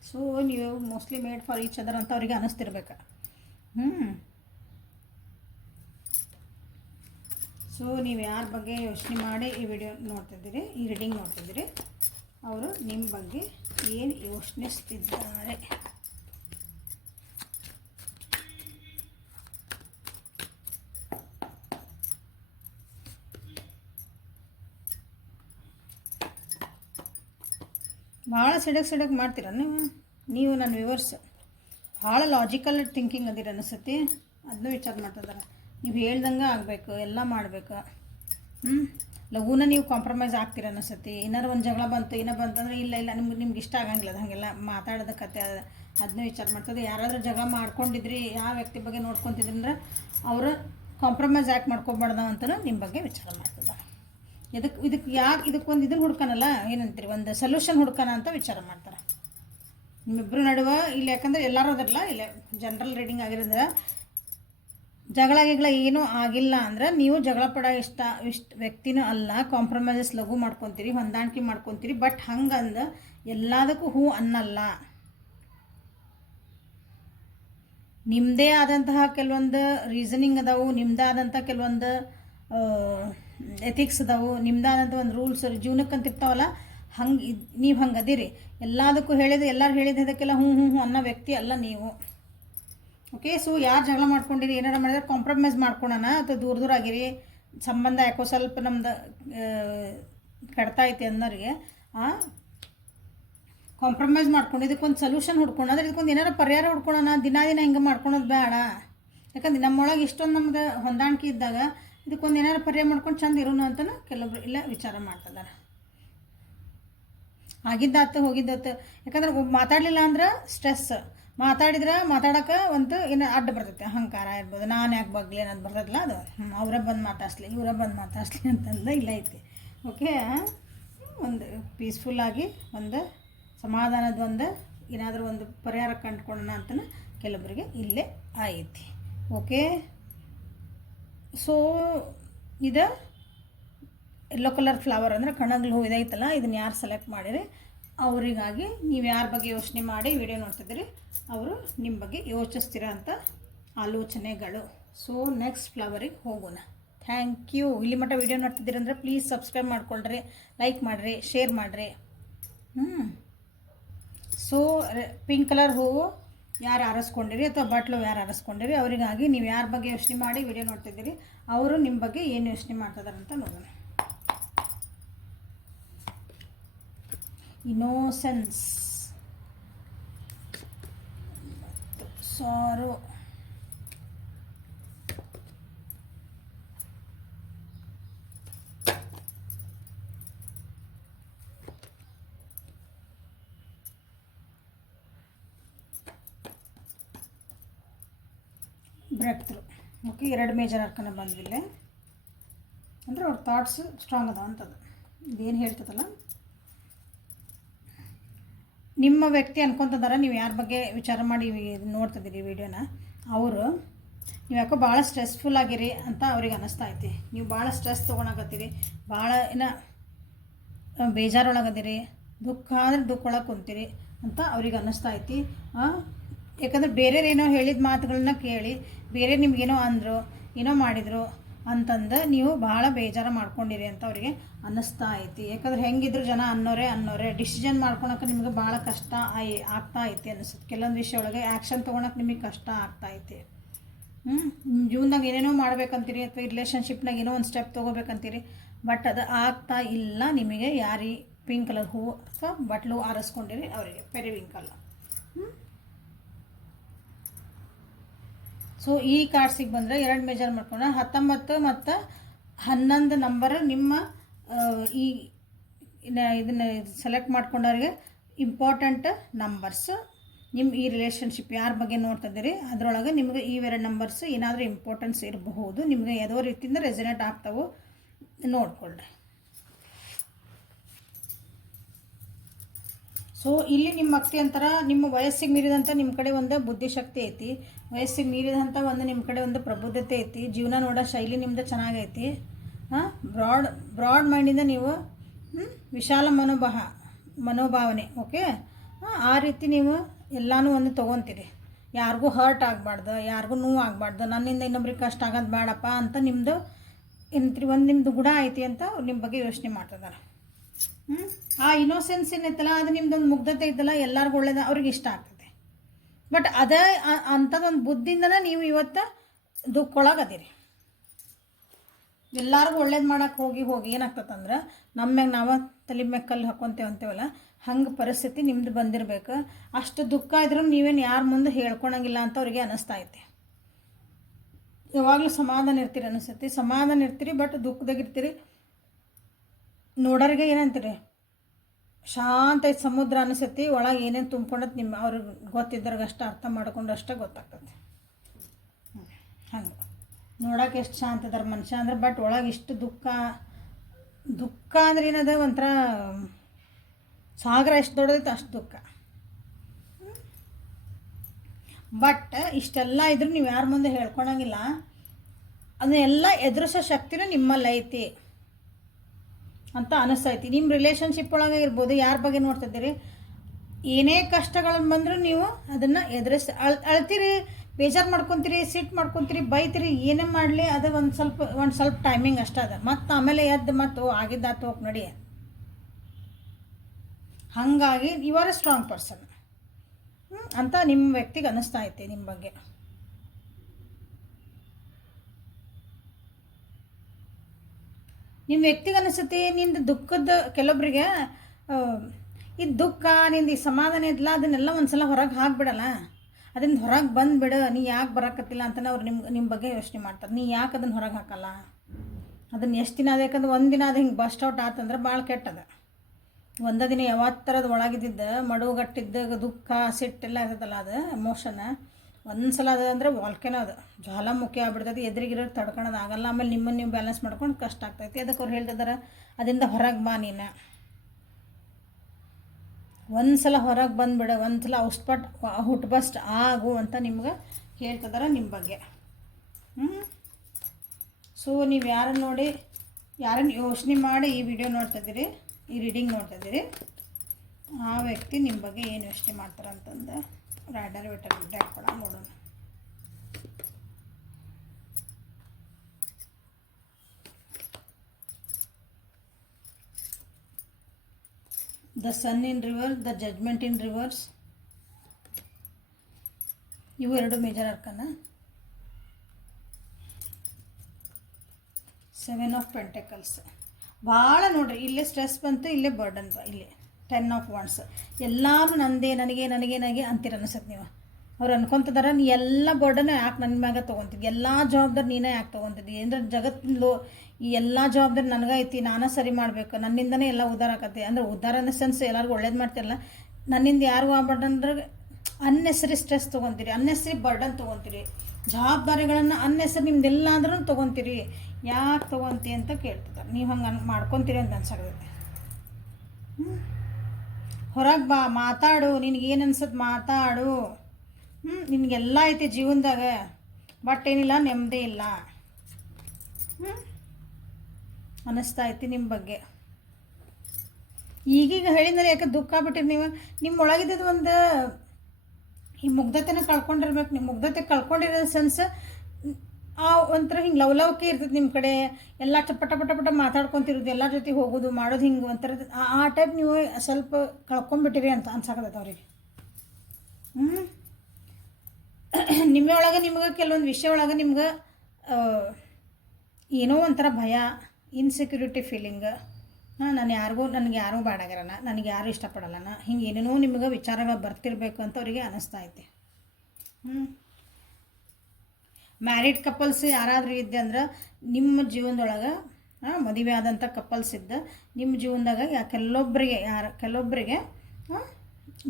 ಸೊ ನೀವು mostly made for each other ಅಂತ ಅವ್ರಿಗೆ ಅನ್ನಿಸ್ತಿರ್ಬೇಕು ಹ್ಞೂ ಸೊ ನೀವು ಯಾರ ಬಗ್ಗೆ ಯೋಚನೆ ಮಾಡಿ ಈ ವಿಡಿಯೋ ನೋಡ್ತಿದ್ದೀರಿ, ಈ ರೀಡಿಂಗ್ ನೋಡ್ತಿದ್ದೀರಿ, ಅವರು ನಿಮ್ಮ ಬಗ್ಗೆ ಏನು ಯೋಚನಿಸ್ತಿದ್ದಾರೆ? ಭಾಳ ಸಿಡಕ್ ಸಿಡಕ್ ಮಾಡ್ತೀರ ನೀವು? ನೀವು ನನ್ನ ವ್ಯೂವರ್ಸ್ ಭಾಳ ಲಾಜಿಕಲ್ ಥಿಂಕಿಂಗ್ ಅದಿರ ಅನಿಸುತ್ತೆ. ಅದನ್ನೂ ವಿಚಾರ ಮಾಡ್ತಿದ್ದಾರೆ ನೀವು ಹೇಳ್ದಂಗೆ ಆಗಬೇಕು, ಎಲ್ಲ ಮಾಡಬೇಕು. ಹ್ಞೂ ಲಘುನ ನೀವು ಕಾಂಪ್ರಮೈಸ್ ಆಗ್ತೀರ ಅನಿಸ್ತತಿ. ಏನಾರು ಒಂದು ಜಗಳ ಬಂತು, ಏನೋ ಬಂತಂದ್ರೆ ಇಲ್ಲ ಇಲ್ಲ, ನಿಮ್ಗೆ ನಿಮ್ಗೆ ಇಷ್ಟ ಆಗಂಗಿಲ್ಲ ಅದು ಹಾಗೆಲ್ಲ ಮಾತಾಡೋದ ಕತೆ ಅದನ್ನೂ ವಿಚಾರ ಮಾಡ್ತದೆ. ಯಾರಾದರೂ ಜಗಳ ಮಾಡ್ಕೊಂಡಿದ್ರಿ, ಯಾವ ವ್ಯಕ್ತಿ ಬಗ್ಗೆ ನೋಡ್ಕೊತಿದ್ರಿ ಅಂದ್ರೆ ಅವರು ಕಾಂಪ್ರಮೈಸ್ ಆ್ಯಕ್ಟ್ ಮಾಡ್ಕೊಬಾರ್ದ ಅಂತಲೂ ನಿಮ್ಮ ಬಗ್ಗೆ ವಿಚಾರ ಮಾಡ್ತಿದ್ದಾರೆ ಇದಕ್ಕೆ ಇದಕ್ಕೆ ಯಾಕೆ ಇದಕ್ಕೊಂದು ಇದನ್ನು ಹುಡ್ಕನಲ್ಲ, ಏನಂತೀರಿ, ಒಂದು ಸೊಲ್ಯೂಷನ್ ಹುಡ್ಕನ ಅಂತ ವಿಚಾರ ಮಾಡ್ತಾರೆ. ನಿಮ್ಮಿಬ್ಬರು ನಡುವೆ ಇಲ್ಲಿ ಯಾಕಂದ್ರೆ ಎಲ್ಲರೂ ಅದರಲ್ಲ, ಇಲ್ಲೇ ಜನರಲ್ ರೀಡಿಂಗ್ ಆಗಿರೋದ್ರ ಜಗಳ ಗಿಗಳ ಏನೂ ಆಗಿಲ್ಲ ಅಂದ್ರೆ ನೀವು ಜಗಳ ಪಡೋ ಇಷ್ಟ ಇಷ್ಟ ವ್ಯಕ್ತಿನೂ ಅಲ್ಲ ಕಾಂಪ್ರಮೈಸಸ್ ಲಘು ಮಾಡ್ಕೊತೀರಿ, ಹೊಂದಾಣಿಕೆ ಮಾಡ್ಕೊತೀರಿ ಬಟ್ ಹಂಗಂದ ಎಲ್ಲದಕ್ಕೂ ಹೂ ಅನ್ನಲ್ಲ. ನಿಮ್ಮದೇ ಆದಂತಹ ಕೆಲವೊಂದು ರೀಸನಿಂಗ್ ಅದಾವು ನಿಮ್ಮದೇ ಆದಂಥ ಕೆಲವೊಂದು ಎಥಿಕ್ಸ್ ಅದಾವು ನಿಮ್ದಾದಂಥ ಒಂದು ರೂಲ್ಸ್ ಜೀವನಕ್ಕಂತ ಇರ್ತಾವಲ್ಲ, ಹಂಗೆ ನೀವು ಹಂಗೆ ಅದಿರಿ. ಎಲ್ಲದಕ್ಕೂ ಹೇಳಿದ ಎಲ್ಲರೂ ಹೇಳಿದ್ದಕ್ಕೆಲ್ಲ ಹ್ಞೂ ಹ್ಞೂ ಹ್ಞೂ ಅನ್ನೋ ವ್ಯಕ್ತಿ ಅಲ್ಲ ನೀವು. ಓಕೆ ಸೊ ಯಾರು ಜಗಳ ಮಾಡ್ಕೊಂಡಿರಿ, ಏನಾರ ಮಾಡಿದ್ರೆ ಕಾಂಪ್ರಮೈಸ್ ಮಾಡ್ಕೊಳೋಣ, ಅಥವಾ ದೂರ ದೂರ ಆಗಿರಿ, ಸಂಬಂಧ ಯಾಕೋ ಸ್ವಲ್ಪ ನಮ್ದು ಕಡ್ತಾ ಐತಿ ಅನ್ನೋರಿಗೆ ಕಾಂಪ್ರಮೈಸ್ ಮಾಡ್ಕೊಂಡು ಇದಕ್ಕೊಂದು ಸೊಲ್ಯೂಷನ್ ಹುಡ್ಕೊಂಡು ಅಂದ್ರೆ ಇದಕ್ಕೊಂದು ಏನಾರ ಪರಿಹಾರ ಹುಡ್ಕೊಳೋಣ, ದಿನ ದಿನ ಹಿಂಗೆ ಮಾಡ್ಕೊಳೋದು ಬೇಡ ಯಾಕಂದ್ರೆ ನಮ್ಮೊಳಗೆ ಇಷ್ಟೊಂದು ನಮ್ದು ಹೊಂದಾಣಿಕೆ ಇದ್ದಾಗ ಇದಕ್ಕೊಂದು ಏನಾರು ಪರಿಹಾರ ಮಾಡ್ಕೊಂಡು ಚಂದ ಇರೋಣ ಅಂತಲೂ ಕೆಲವೊಬ್ರು ಇಲ್ಲ ವಿಚಾರ ಮಾಡ್ತಿದ್ದಾರೆ ಆಗಿದ್ದಾತು, ಹೋಗಿದ್ದಾತು, ಯಾಕಂದ್ರೆ ಮಾತಾಡಲಿಲ್ಲ ಅಂದ್ರೆ ಸ್ಟ್ರೆಸ್ ಮಾತಾಡಿದ್ರೆ, ಮಾತಾಡೋಕೆ ಒಂದು ಏನು ಅಡ್ಡ ಬರ್ತೈತೆ, ಅಹಂಕಾರ ಇರ್ಬೋದು, ನಾನು ಯಾಕೆ ಬಗ್ಲಿ ಅನ್ನೋದು ಬರ್ತೈತಲ್ಲ ಅದು. ಅವರೇ ಬಂದು ಮಾತಾಡ್ಸ್ಲಿ, ಇವರೇ ಬಂದು ಮಾತಾಡ್ಸ್ಲಿ ಅಂತಂದ ಇಲ್ಲ ಐತಿ. ಓಕೆ, ಒಂದು ಪೀಸ್ಫುಲ್ಲಾಗಿ ಒಂದು ಸಮಾಧಾನದ ಒಂದು ಏನಾದರೂ ಒಂದು ಪರಿಹಾರ ಕಂಡುಕೊಳ್ಳೋಣ ಅಂತಲೂ ಕೆಲವೊಬ್ಬರಿಗೆ ಇಲ್ಲೇ ಐತಿ ಓಕೆ? ಸೊ ಇದು ಯೆಲ್ಲೋ ಕಲರ್ ಫ್ಲವರ್ ಅಂದರೆ ಕಣಗಳು ಹೂ ಇದೈತಲ್ಲ ಇದನ್ನು ಯಾರು ಸೆಲೆಕ್ಟ್ ಮಾಡಿರಿ? ಅವರಿಗಾಗಿ ನೀವು ಯಾರ ಬಗ್ಗೆ ಯೋಚನೆ ಮಾಡಿ ವಿಡಿಯೋ ನೋಡ್ತಿದ್ದೀರಿ. ಅವರು ನಿಮ್ಮ ಬಗ್ಗೆ ಯೋಚಿಸ್ತೀರ ಅಂತ ಆಲೋಚನೆಗಳು. ಸೊ ನೆಕ್ಸ್ಟ್ ಫ್ಲವರಿಗೆ ಹೋಗೋಣ. ಥ್ಯಾಂಕ್ ಯು ಇಲ್ಲಿ ಮಟ್ಟ ವಿಡಿಯೋ ನೋಡ್ತಿದ್ದೀರಿ ಅಂದರೆ ಪ್ಲೀಸ್ ಸಬ್ಸ್ಕ್ರೈಬ್ ಮಾಡ್ಕೊಳ್ರಿ ಲೈಕ್ ಮಾಡಿರಿ ಶೇರ್ ಮಾಡಿರಿ. ಹ್ಞೂ ಸೊ ಪಿಂಕ್ ಕಲರ್ ಹೂವು ಯಾರು ಆರಿಸ್ಕೊಂಡಿರಿ ಅಥವಾ ಬಟ್ಲು ಯಾರು ಆರಿಸ್ಕೊಂಡಿರಿ ಅವರಿಗಾಗಿ ನೀವು ಯಾರ ಬಗ್ಗೆ ಯೋಚನೆ ಮಾಡಿ ವಿಡಿಯೋ ನೋಡ್ತಿದ್ದೀರಿ, ಅವರು ನಿಮ್ಮ ಬಗ್ಗೆ ಏನು ಯೋಚನೆ ಮಾಡ್ತಿದ್ದಾರೆ ಅಂತ ನೋಡೋಣ. ಇನೋಸೆನ್ಸ್ ಸಾರು. ಥ್ರೂ ಓಕೆ ಎರಡು ಮೇಜರ್ ಅರ್ಕನ ಬಂದಿಲ್ಲ ಅಂದರೆ ಅವ್ರ ಥಾಟ್ಸ್ ಸ್ಟ್ರಾಂಗ್ ಅದಾವ ಅಂತದು ಇದೇನು ಹೇಳ್ತದಲ್ಲ? ನಿಮ್ಮ ವ್ಯಕ್ತಿ ಅನ್ಕೊತದಾರ, ನೀವು ಯಾರ ಬಗ್ಗೆ ವಿಚಾರ ಮಾಡಿ ನೋಡ್ತಿದ್ದೀರಿ ವಿಡಿಯೋನ? ಅವರು, ನೀವು ಯಾಕೋ ಭಾಳ ಸ್ಟ್ರೆಸ್ಫುಲ್ ಆಗಿರಿ ಅಂತ ಅವ್ರಿಗೆ ಅನ್ನಿಸ್ತಾ ಐತಿ. ನೀವು ಭಾಳ ಸ್ಟ್ರೆಸ್ ತೊಗೊಳಕತ್ತೀರಿ ಭಾಳ ಏನ ಬೇಜಾರೊಳಗದಿರಿ, ದುಃಖ ಆದ್ರೆ ದುಃಖ ಒಳಗೆ ಕುಂತೀರಿ ಅಂತ ಅವ್ರಿಗೆ ಅನ್ನಿಸ್ತಾ ಐತಿ. ಯಾಕಂದ್ರೆ ಬೇರೆಯವ್ರು ಏನೋ ಹೇಳಿದ ಮಾತುಗಳನ್ನ ಕೇಳಿ ಬೇರೆ ನಿಮ್ಗೇನೋ ಅಂದರು, ಏನೋ ಮಾಡಿದರು ಅಂತಂದು ನೀವು ಭಾಳ ಬೇಜಾರು ಮಾಡ್ಕೊಂಡಿರಿ ಅಂತ ಅವರಿಗೆ ಅನ್ನಿಸ್ತಾ ಐತಿ. ಯಾಕಂದ್ರೆ ಹೆಂಗಿದ್ರು ಜನ ಅನ್ನೋರೆ ಅನ್ನೋರೆ. ಡಿಸಿಷನ್ ಮಾಡ್ಕೊಳಕ್ಕೆ ನಿಮ್ಗೆ ಭಾಳ ಕಷ್ಟ ಆಯ್, ಆಗ್ತಾ ಐತಿ ಅನ್ನಿಸುತ್ತೆ. ಕೆಲವೊಂದು ವಿಷಯ ಒಳಗೆ ಆ್ಯಕ್ಷನ್ ತೊಗೊಳಕ್ಕೆ ನಿಮಗೆ ಕಷ್ಟ ಆಗ್ತಾ ಐತಿ. ಹ್ಞೂ ಜೀವನದಾಗ ಏನೇನೋ ಮಾಡ್ಬೇಕಂತೀರಿ ಅಥವಾ ರಿಲೇಷನ್ಶಿಪ್ನಾಗ ಏನೋ ಒಂದು ಸ್ಟೆಪ್ ತೊಗೋಬೇಕಂತೀರಿ ಬಟ್ ಅದು ಆಗ್ತಾ ಇಲ್ಲ ನಿಮಗೆ ಯಾರಿ ಪಿಂಕ್ ಕಲರ್ ಹೂವು ಅಥವಾ ಬಟ್ಲು ಆರಿಸ್ಕೊಂಡಿರಿ ಅವರಿಗೆ. ಪೆರಿವಿಂಕಲ್ ಹ್ಞೂ ಸೊ ಈ ಕಾರ್ಡ್ಸಿಗೆ ಬಂದರೆ ಎರಡು ಮೇಜರ್ ಮಾಡ್ಕೊಂಡು ಹತ್ತೊಂಬತ್ತು ಮತ್ತು ಹನ್ನೊಂದು ನಂಬರ್ ನಿಮ್ಮ ಈ ಇದನ್ನು ಸೆಲೆಕ್ಟ್ ಮಾಡ್ಕೊಂಡವ್ರಿಗೆ ಇಂಪಾರ್ಟೆಂಟ್ ನಂಬರ್ಸ್ ನಿಮ್ಮ ಈ ರಿಲೇಷನ್ಶಿಪ್ ಯಾರ ಬಗ್ಗೆ ನೋಡ್ತಾ ಇದ್ದೀರಿ, ಅದರೊಳಗೆ ನಿಮಗೆ ಇವೆರಡು ನಂಬರ್ಸ್ ಏನಾದರೂ ಇಂಪಾರ್ಟೆನ್ಸ್ ಇರಬಹುದು. ನಿಮಗೆ ಯಾವುದೋ ರೀತಿಯಿಂದ ರೆಸಿನೇಟ್ ಆಗ್ತಾವೋ. ನೋಡ್ಕೊಳ್ರಿ. ಸೊ ಇಲ್ಲಿ ನಿಮ್ಮ ಮಕ್ತಿ ಅಂತಾರ, ನಿಮ್ಮ ವಯಸ್ಸಿಗೆ ಮೀರಿದಂಥ ನಿಮ್ಮ ಕಡೆ ಒಂದು ಬುದ್ಧಿಶಕ್ತಿ ಐತಿ. ವಯಸ್ಸಿಗೆ ಮೀರಿದಂಥ ಒಂದು ನಿಮ್ಮ ಕಡೆ ಒಂದು ಪ್ರಬುದ್ಧತೆ ಐತಿ. ಜೀವನ ನೋಡೋ ಶೈಲಿ ನಿಮ್ಮದು ಚೆನ್ನಾಗೈತಿ ಹಾಂ ಬ್ರಾಡ್ ಬ್ರಾಡ್ ಮೈಂಡಿಂದ ನೀವು ವಿಶಾಲ ಮನೋಭಾವ, ಮನೋಭಾವನೆ ಓಕೆ ಆ ರೀತಿ ನೀವು ಎಲ್ಲನೂ ಒಂದು ತೊಗೊತೀರಿ. ಯಾರಿಗೂ ಹರ್ಟ್ ಆಗಬಾರ್ದು, ಯಾರಿಗೂ ನೋವು ಆಗಬಾರ್ದು, ನನ್ನಿಂದ ಇನ್ನೊಬ್ರಿಗೆ ಕಷ್ಟ ಆಗೋದು ಬೇಡಪ್ಪ ಅಂತ ನಿಮ್ಮದು ಏನಂತೀರಿ ಒಂದು ನಿಮ್ಮದು ಗುಣ ಐತಿ ಅಂತ ನಿಮ್ಮ ಬಗ್ಗೆ ಯೋಚನೆ ಮಾಡ್ತಿದ್ದಾರೆ ಹ್ಮ್? ಆ ಇನೋಸೆನ್ಸ್ ಏನೈತಲ್ಲ ಅದು ನಿಮ್ದೊಂದು ಮುಗ್ಧತೆ ಇದ್ದಲ್ಲ ಎಲ್ಲರಿಗೂ ಒಳ್ಳೇದ, ಅವ್ರಿಗೆ ಇಷ್ಟ ಆಗ್ತದೆ. ಬಟ್ ಅದೇ ಅಂಥದ್ದೊಂದು ಬುದ್ಧಿಯಿಂದನೇ ನೀವು ಇವತ್ತು ದುಃಖೊಳಗದಿರಿ ಎಲ್ಲರಿಗೂ ಒಳ್ಳೇದು ಮಾಡಕ್ಕೆ ಹೋಗಿ ಹೋಗಿ ಏನಾಗ್ತದಂದ್ರೆ ನಮ್ಮ ಮ್ಯಾಗ ನಾವು ತಲೆ ಮ್ಯಾಗ ಕಲ್ಲು ಹಾಕ್ಕೊಂತೇವೆ ಹಂಗೆ ಪರಿಸ್ಥಿತಿ ನಿಮ್ದು ಬಂದಿರಬೇಕು. ಅಷ್ಟು ದುಃಖ ಇದ್ರೂ ನೀವೇನು ಯಾರ ಮುಂದೆ ಹೇಳ್ಕೊಳಂಗಿಲ್ಲ ಅಂತ ಅವ್ರಿಗೆ ಅನ್ನಿಸ್ತಾ ಐತೆ. ಯಾವಾಗಲೂ ಸಮಾಧಾನ ಇರ್ತೀರಿ ಅನಿಸ್ತೈತಿ. ಸಮಾಧಾನ ಇರ್ತೀರಿ ಬಟ್ ದುಃಖದಾಗಿರ್ತೀರಿ ನೋಡೋರಿಗೆ ಏನಂತೀರಿ? ಶಾಂತ ಸಮುದ್ರ ಅನಿಸತಿ, ಒಳಗೆ ಏನೇನು ತುಂಬ್ಕೊಂಡತ್ ನಿಮ್ಮ ಅವ್ರಿಗೆ ಗೊತ್ತಿದ್ರಾಗ ಅಷ್ಟು ಅರ್ಥ ಮಾಡ್ಕೊಂಡು ಅಷ್ಟೇ ಗೊತ್ತಾಗ್ತದೆ. ಹಂಗೆ. ನೋಡೋಕೆ ಎಷ್ಟು ಶಾಂತ ಇದಾರೆ ಮನುಷ್ಯ ಅಂದ್ರೆ, ಬಟ್ ಒಳಗೆ ಇಷ್ಟು ದುಃಖ ದುಃಖ ಅಂದ್ರೆ ಏನದ? ಒಂಥರ, ಸಾಗರ ಎಷ್ಟು ದೊಡ್ಡದೈತೆ ಅಷ್ಟು ದುಃಖ. ಬಟ್ ಇಷ್ಟೆಲ್ಲ ಇದ್ರೂ ನೀವು ಯಾರ ಮುಂದೆ ಹೇಳ್ಕೊಳಂಗಿಲ್ಲ ಅದನ್ನೆಲ್ಲ ಎದುರಿಸೋ ಶಕ್ತಿನೂ ನಿಮ್ಮಲ್ಲೈತಿ ಅಂತ ಅನಿಸ್ತೈತಿ ನಿಮ್ಮ ರಿಲೇಷನ್ಶಿಪ್ ಒಳಗೆ ಇರ್ಬೋದು, ಯಾರ ಬಗ್ಗೆ ನೋಡ್ತಿದ್ದೀರಿ ಏನೇ ಕಷ್ಟಗಳನ್ನು ಬಂದರೂ ನೀವು ಅದನ್ನು ಎದುರಿಸ್, ಅಳ್, ಅಳ್ತೀರಿ, ಬೇಜಾರು ಮಾಡ್ಕೊತೀರಿ ಸಿಟ್ಟು ಮಾಡ್ಕೊತೀರಿ, ಬೈತೀರಿ, ಏನೇ ಮಾಡಲಿ, ಅದು ಒಂದು ಸ್ವಲ್ಪ ಒಂದು ಸ್ವಲ್ಪ ಟೈಮಿಂಗ್ ಅಷ್ಟೇ ಅದ. ಮತ್ತು ಆಮೇಲೆ ಎದ್ದು ಮತ್ತು ಆಗಿದ್ದಾತು ಹೋಗಿ ನಡಿ. ಹಾಗಾಗಿ you are a strong person ಅಂತ ನಿಮ್ಮ ವ್ಯಕ್ತಿಗೆ ಅನ್ನಿಸ್ತಾ ಐತಿ ನಿಮ್ಮ ಬಗ್ಗೆ. ನಿಮ್ಮ ವ್ಯಕ್ತಿಗೆ ಅನಿಸುತ್ತೆ, ನಿಂದು ದುಃಖದ ಕೆಲವೊಬ್ಬರಿಗೆ ಈ ದುಃಖ, ನಿಂದು ಈ ಸಮಾಧಾನ ಇದ್ಲ, ಅದನ್ನೆಲ್ಲ ಒಂದ್ಸಲ ಹೊರಗೆ ಹಾಕ್ಬಿಡಲ್ಲ. ಅದನ್ನ ಹೊರಗೆ ಬಂದುಬಿಡು, ನೀ ಯಾಕೆ ಬರೋಕತ್ತಿಲ್ಲ ಅಂತಲೇ ಅವ್ರು ನಿಮ್ಮ ನಿಮ್ಮ ಬಗ್ಗೆ ಯೋಚನೆ ಮಾಡ್ತಾರೆ. ನೀ ಯಾಕೆ ಅದನ್ನು ಹೊರಗೆ ಹಾಕಲ್ಲ? ಅದನ್ನು ಎಷ್ಟು ದಿನ ಅದು ಯಾಕಂದ್ರೆ ಒಂದು ದಿನ ಅದು ಹಿಂಗೆ ಬಸ್ಟ್ ಔಟ್ ಆತಂದ್ರೆ ಭಾಳ ಕೆಟ್ಟದ. ಒಂದ ದಿನ ಯಾವತ್ತರದ ಒಳಗಿದ್ದಿದ್ದ, ಮಡುಗಟ್ಟಿದ್ದ ದುಃಖ, ಸಿಟ್ಟೆಲ್ಲ ಇರ್ತದಲ್ಲ ಅದು ಎಮೋಷನ್ ಒಂದು ಸಲ ಅದು ಅಂದರೆ ವಾಲ್ಕೆನೋ ಅದು. ಜ್ವಾಲಾಮುಖಿ ಆಗ್ಬಿಡ್ತೈತಿ ಎದುರಿಗಿರೋ ತಡ್ಕೊಳೋದು ಆಗಲ್ಲ. ಆಮೇಲೆ ನಿಮ್ಮನ್ನು ನೀವು ಬ್ಯಾಲೆನ್ಸ್ ಮಾಡ್ಕೊಂಡು ಕಷ್ಟ ಆಗ್ತೈತಿ. ಅದಕ್ಕೆ ಅವ್ರು ಹೇಳ್ತಿದ್ದಾರೆ ಅದರಿಂದ ಹೊರಗೆ ಬಾ ನೀನು. ಒಂದು ಸಲ ಹೊರಗೆ ಬಂದುಬಿಡ ಒಂದು ಸಲ ಔಸ್ಪಟ್ ಹುಟ್ಬಸ್ಟ್ ಆಗು ಅಂತ ನಿಮ್ಗೆ ಹೇಳ್ತಿದಾರೆ ನಿಮ್ಮ ಬಗ್ಗೆ. ಹ್ಞೂ ಸೊ ನೀವು ಯಾರನ್ನು ನೋಡಿ ಯಾರನ್ನು ಯೋಚನೆ ಮಾಡಿ ಈ ವಿಡಿಯೋ ನೋಡ್ತಾಯಿದ್ದೀರಿ ಈ ರೀಡಿಂಗ್ ನೋಡ್ತಾಯಿದ್ದೀರಿ ಆ ವ್ಯಕ್ತಿ ನಿಮ್ಮ ಬಗ್ಗೆ ಏನು ಯೋಚನೆ ಮಾಡ್ತಾರೆ ಅಂತಂದು ರಾಡರ್ ವಿಟರ್ ಡ್ಯಾಕ್ ಹಾಕೋಣ ನೋಡೋಣ. The sun in reverse the judgement in reverse ಇವು ಎರಡು major arcana seven of pentacles ಭಾಳ ನೋಡ್ರಿ, ಇಲ್ಲೇ ಸ್ಟ್ರೆಸ್ ಬಂತು, ಇಲ್ಲೇ ಬರ್ಡನ್ ಬ ಇಲ್ಲಿ. ಟೆನ್ ಆಫ್ ವಾಂಡ್ಸ್ ಎಲ್ಲರೂ ನಂದೇ, ನನಗೆ ನನಗೆ ನನಗೆ ಅಂತೀರ ಅನ್ಸತ್ತೆ ನೀವು. ಅವ್ರು ಅನ್ಕೊಂತಿದಾರ, ನೀ ಎಲ್ಲ ಬರ್ಡನ್ ಯಾಕೆ ನನ್ನ ಮ್ಯಾಗ ತೊಗೊತಿದ್ವಿ ಎಲ್ಲ ಜವಾಬ್ದಾರಿ ನೀನೇ ಯಾಕೆ ತೊಗೊತಿದ್ವಿ ಅಂದ್ರೆ ಜಗತ್ತಿನ ಈ ಎಲ್ಲ ಜವಾಬ್ದಾರಿ ನನಗೈತಿ, ನಾನೇ ಸರಿ ಮಾಡಬೇಕು, ನನ್ನಿಂದನೇ ಎಲ್ಲ ಉದ್ಧಾರ ಆಗತ್ತೆ ಅಂದ್ರೆ ಉದ್ಧಾರ ಅನ್ನೋ ಸೆನ್ಸ್ ಎಲ್ಲರಿಗೂ ಒಳ್ಳೇದು ಮಾಡ್ತಿರಲ್ಲ. ನನ್ನಿಂದ ಯಾರಿಗೂ ಆಗ್ಬಾರ್ದು ಅಂದ್ರೆ ಅನ್ನೆಸರಿ ಸ್ಟ್ರೆಸ್ ತೊಗೊತೀರಿ ಅನ್ನೆಸರಿ ಬರ್ಡನ್ ತೊಗೊತೀರಿ. ಜವಾಬ್ದಾರಿಗಳನ್ನು ಅನ್ನೆಸರಿ ನಿಮ್ದೆಲ್ಲ ಅಂದ್ರೂ ತೊಗೊತೀರಿ. ಯಾಕೆ ತೊಗೊತಿ ಅಂತ ಕೇಳ್ತಿದ್ದಾರೆ ನೀವು ಹಂಗೆ ಮಾಡ್ಕೊತೀರಿ ಅಂತ ಅನ್ಸಾಕತೈತಿ ಹೊರಗೆ ಬಾ, ಮಾತಾಡು ನಿನಗೇನು ಅನ್ಸುತ್ತೆ ಮಾತಾಡು. ಹ್ಞೂ ನಿನಗೆಲ್ಲ ಐತಿ ಜೀವನದಾಗ, ಬಟ್ ಏನಿಲ್ಲ ನೆಮ್ಮದಿ ಇಲ್ಲ. ಹ್ಞೂ ಅನ್ನಿಸ್ತಾ ಐತಿ ನಿಮ್ಮ ಬಗ್ಗೆ. ಈಗೀಗ ಹೇಳಿದ್ರೆ ಯಾಕೆ ದುಃಖ ಆಗ್ಬಿಟ್ಟಿರಿ ನೀವು? ನಿಮ್ಮ ಒಳಗಿದ್ದು ಒಂದು, ಈ ಮುಗ್ಧತೆನ ಕಳ್ಕೊಂಡಿರ್ಬೇಕು ನಿಮ್ಮ ಮುಗ್ಧತೆ ಕಳ್ಕೊಂಡಿರೋ ಸೆನ್ಸ್ ಆ ಒಂಥರ ಹಿಂಗೆ ಲವಲವಿಕೆ ಇರ್ತೈತೆ ನಿಮ್ಮ ಕಡೆ. ಎಲ್ಲ ಪಟ ಪಟ ಪಟ ಮಾತಾಡ್ಕೊತಿರೋದು, ಎಲ್ಲ ಜೊತೆ ಹೋಗೋದು, ಮಾಡೋದು ಹಿಂಗೆ ಒಂಥರ ಆ- ಟೈಪ್ ನೀವು ಸ್ವಲ್ಪ ಕಳ್ಕೊಂಬಿಟ್ಟಿರಿ ಅಂತ ಅನ್ಸಾಕತ್ತೈತೆ ಅವ್ರಿಗೆ. ಹ್ಞೂ ನಿಮ್ಮ ಒಳಗೆ ನಿಮ್ಗೆ, ಕೆಲವೊಂದು ವಿಷಯ ಒಳಗೆ ನಿಮ್ಗೆ ಏನೋ ಒಂಥರ ಭಯ ಇನ್ಸೆಕ್ಯೂರಿಟಿ ಫೀಲಿಂಗ್ ಹಾಂ ನಾನು ಯಾರಿಗೂ, ನನಗೆ ಯಾರೂ ಬಾಡಾಗಿರೋಣ ನನಗೆ ಯಾರೂ ಇಷ್ಟಪಡಲ್ಲ ಹಿಂಗೆ ಏನೇನೋ ನಿಮ್ಗೆ ವಿಚಾರಗಳು ಬರ್ತಿರ್ಬೇಕು ಅಂತ ಅವರಿಗೆ ಅನ್ನಿಸ್ತಾ ಐತೆ. ಹ್ಞೂ ಮ್ಯಾರಿಡ್ ಕಪಲ್ಸ್ ಯಾರಾದರೂ ಇದ್ದೆ ಅಂದ್ರೆ ನಿಮ್ಮ ಜೀವನದೊಳಗೆ ಮದುವೆ ಆದಂಥ ಕಪಲ್ಸ್ ಇದ್ದ, ನಿಮ್ಮ ಜೀವನದಾಗ ಯಾ ಕೆಲವೊಬ್ಬರಿಗೆ ಯಾರ ಕೆಲವೊಬ್ಬರಿಗೆ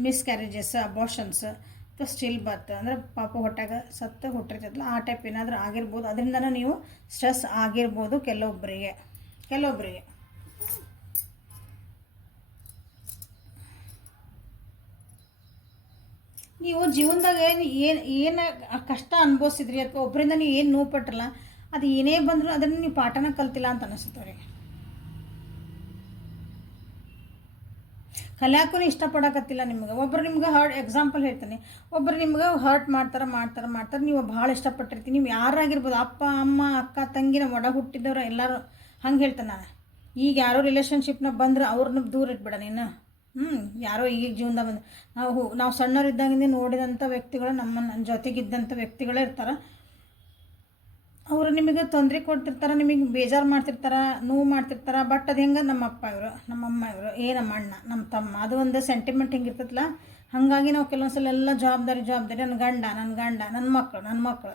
ಮಿಸ್ ಕ್ಯಾರೇಜಸ್ ಅಬೋಷನ್ಸ್ ಅಥವಾ ಸ್ಟಿಲ್ ಬರ್ತ್ ಅಂದರೆ ಪಾಪ ಹೊಟ್ಟೆಗೆ ಸತ್ತು ಹುಟ್ಟಿರ್ತೈತಲ್ಲ, ಆ ಟೈಪ್ ಏನಾದರೂ ಆಗಿರ್ಬೋದು, ಅದರಿಂದನೂ ನೀವು ಸ್ಟ್ರೆಸ್ ಆಗಿರ್ಬೋದು ಕೆಲವೊಬ್ಬರಿಗೆ ಕೆಲವೊಬ್ಬರಿಗೆ ನೀವು ಜೀವನದಾಗ ಏನು ಏನು ಕಷ್ಟ ಅನುಭವಿಸಿದ್ರಿ ಅಥವಾ ಒಬ್ಬರಿಂದ ನೀವು ಏನು ನೋವು ಪಟ್ರಲ್ಲ, ಅದು ಏನೇ ಬಂದರೂ ಅದನ್ನು ನೀವು ಪಾಠನ ಕಲ್ತಿಲ್ಲ ಅಂತ ಅನಿಸುತ್ತೆ ಅವ್ರಿಗೆ. ಕಲಿಯಾಕೂ ಇಷ್ಟಪಡಕತ್ತಿಲ್ಲ ನಿಮ್ಗೆ. ಒಬ್ರು ನಿಮ್ಗೆ ಹರ್ಟ್ ಎಕ್ಸಾಂಪಲ್ ಹೇಳ್ತೀನಿ. ಒಬ್ರು ನಿಮ್ಗೆ ಹರ್ಟ್ ಮಾಡ್ತಾರೆ ಮಾಡ್ತಾರೆ ಮಾಡ್ತಾರೆ, ನೀವು ಭಾಳ ಇಷ್ಟಪಟ್ಟಿರ್ತೀನಿ ನೀವು ಯಾರಾಗಿರ್ಬೋದು, ಅಪ್ಪ, ಅಮ್ಮ, ಅಕ್ಕ, ತಂಗಿನ ಒಡ ಹುಟ್ಟಿದವ್ರು ಎಲ್ಲರೂ ಹಂಗೆ ಹೇಳ್ತಾನೆ ಈಗ ಯಾರೋ ರಿಲೇಷನ್ಶಿಪ್ನಾಗ ಬಂದ್ರೆ ಅವ್ರನ್ನ ದೂರ ಇಟ್ಬಿಡ ನೀನು. ಹ್ಞೂ ಯಾರೋ ಈಗ ಜೀವನದಾಗ ಬಂದು ನಾವು ನಾವು ಸಣ್ಣವರಿದ್ದಾಗಿಂದ ನೋಡಿದಂಥ ವ್ಯಕ್ತಿಗಳು ನಮ್ಮ ಜೊತೆಗಿದ್ದಂಥ ವ್ಯಕ್ತಿಗಳೇ ಇರ್ತಾರೆ. ಅವರು ನಿಮಗೆ ತೊಂದರೆ ಕೊಡ್ತಿರ್ತಾರೆ, ನಿಮಗೆ ಬೇಜಾರು ಮಾಡ್ತಿರ್ತಾರೆ, ನೋವು ಮಾಡ್ತಿರ್ತಾರೆ ಬಟ್ ಅದು ಹೆಂಗೆ ನಮ್ಮ ಅಪ್ಪ ಇವರು, ನಮ್ಮ ಅಮ್ಮ ಇವರು, ಏ ನಮ್ಮ ಅಣ್ಣ, ನಮ್ಮ ತಮ್ಮ, ಅದು ಒಂದು ಸೆಂಟಿಮೆಂಟ್ ಹಿಂಗೆ ಇರ್ತೈತಲ್ಲ ಹಾಗಾಗಿ ನಾವು ಕೆಲವೊಂದು ಸಲ ಎಲ್ಲ ಜವಾಬ್ದಾರಿ ಜವಾಬ್ದಾರಿ ನನ್ನ ಗಂಡ ನನ್ನ ಗಂಡ ನನ್ನ ಮಕ್ಕಳು ನನ್ನ ಮಕ್ಕಳು